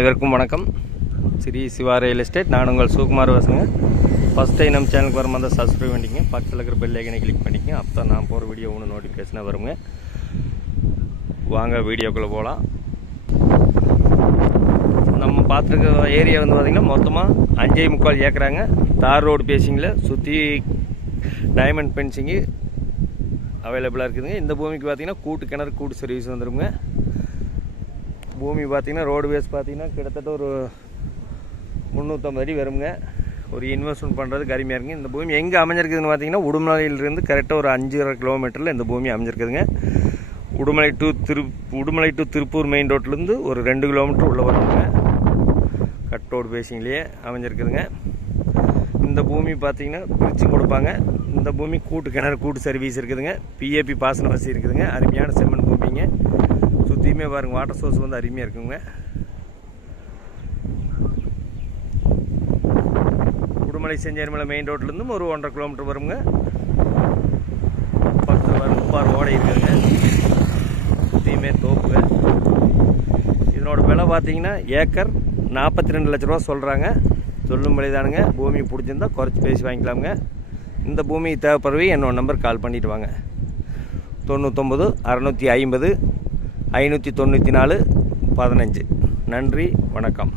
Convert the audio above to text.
அனைவருக்கும் வணக்கம். Sri Siva real estate. நான் உங்கள் சுகுமார் பேசுங்க. ஃபஸ்ட் டைம் நம்ம சேனலுக்கு வரும்போது அந்த சப்ஸ்கிரைப் பண்ணிங்க, பக்கத்தில் இருக்கிற பெல் ஐக்கனை கிளிக் பண்ணிக்கங்க. அப்போ தான் நான் போகிற வீடியோ ஒன்று நோட்டிஃபிகேஷனாக வருங்க. வாங்க வீடியோக்குள்ளே போகலாம். நம்ம பார்த்துருக்க ஏரியா வந்து பார்த்திங்கன்னா மொத்தமாக 5.25 ஏக்கராங்க. தார் ரோடு பேசிங்கில் சுற்றி டைமண்ட் பென்சிங்கு அவைலபிளாக இருக்குதுங்க. இந்த பூமிக்கு பார்த்திங்கன்னா கூட்டு கிணறு கூட்டு சர்வீஸ் வந்துடுங்க. பூமி பார்த்திங்கன்னா ரோடு வேஸ் பார்த்திங்கன்னா கிட்டத்தட்ட ஒரு 350 அடி வருங்க. ஒரு இன்வெஸ்ட்மெண்ட் பண்ணுறதுக்கு அருமையாக இருக்குங்க. இந்த பூமி எங்கே அமைஞ்சிருக்குதுன்னு பார்த்திங்கன்னா உடுமலையிலிருந்து கரெக்டாக ஒரு 5.5 கிலோமீட்டரில் இந்த பூமி அமைஞ்சிருக்குதுங்க. உடுமலை டு திருப்பூர் மெயின் ரோட்லேருந்து ஒரு 2 கிலோமீட்டர் உள்ளே வருங்க. கட் ரோடு பேசிங்லேயே அமைஞ்சிருக்குதுங்க. இந்த பூமி பார்த்திங்கன்னா பிரித்து கொடுப்பாங்க. இந்த பூமி கூட்டு கிணறு கூட்டு சர்வீஸ் இருக்குதுங்க. பிஏபி பாசன வசதி இருக்குதுங்க. அருமையான செம்மண் பூமிங்க. சுற்றியுமே பாருங்கள், வாட்டர் சோர்ஸ் வந்து அருமையாக இருக்குங்க. உடுமலை செஞ்சேரிமலை மெயின் ரோட்லேருந்து ஒரு 1.5 கிலோமீட்டர் வருங்க. பக்கத்தில் வரும் பார் ஓடை இருக்குதுங்க. சுற்றியுமே தோப்புங்க. இதனோட விலை பார்த்தீங்கன்னா ஏக்கர் 42 லட்ச ரூபா சொல்கிறாங்க. சொல்லும் விலைதானுங்க. பூமி பிடிச்சிருந்தா குறைச்சி பேசி வாங்கிக்கலாமுங்க. இந்த பூமி தேவைப்படுறவே என்னோட நம்பர் கால் பண்ணிவிட்டு வாங்க. 99 650 594 15. நன்றி, வணக்கம்.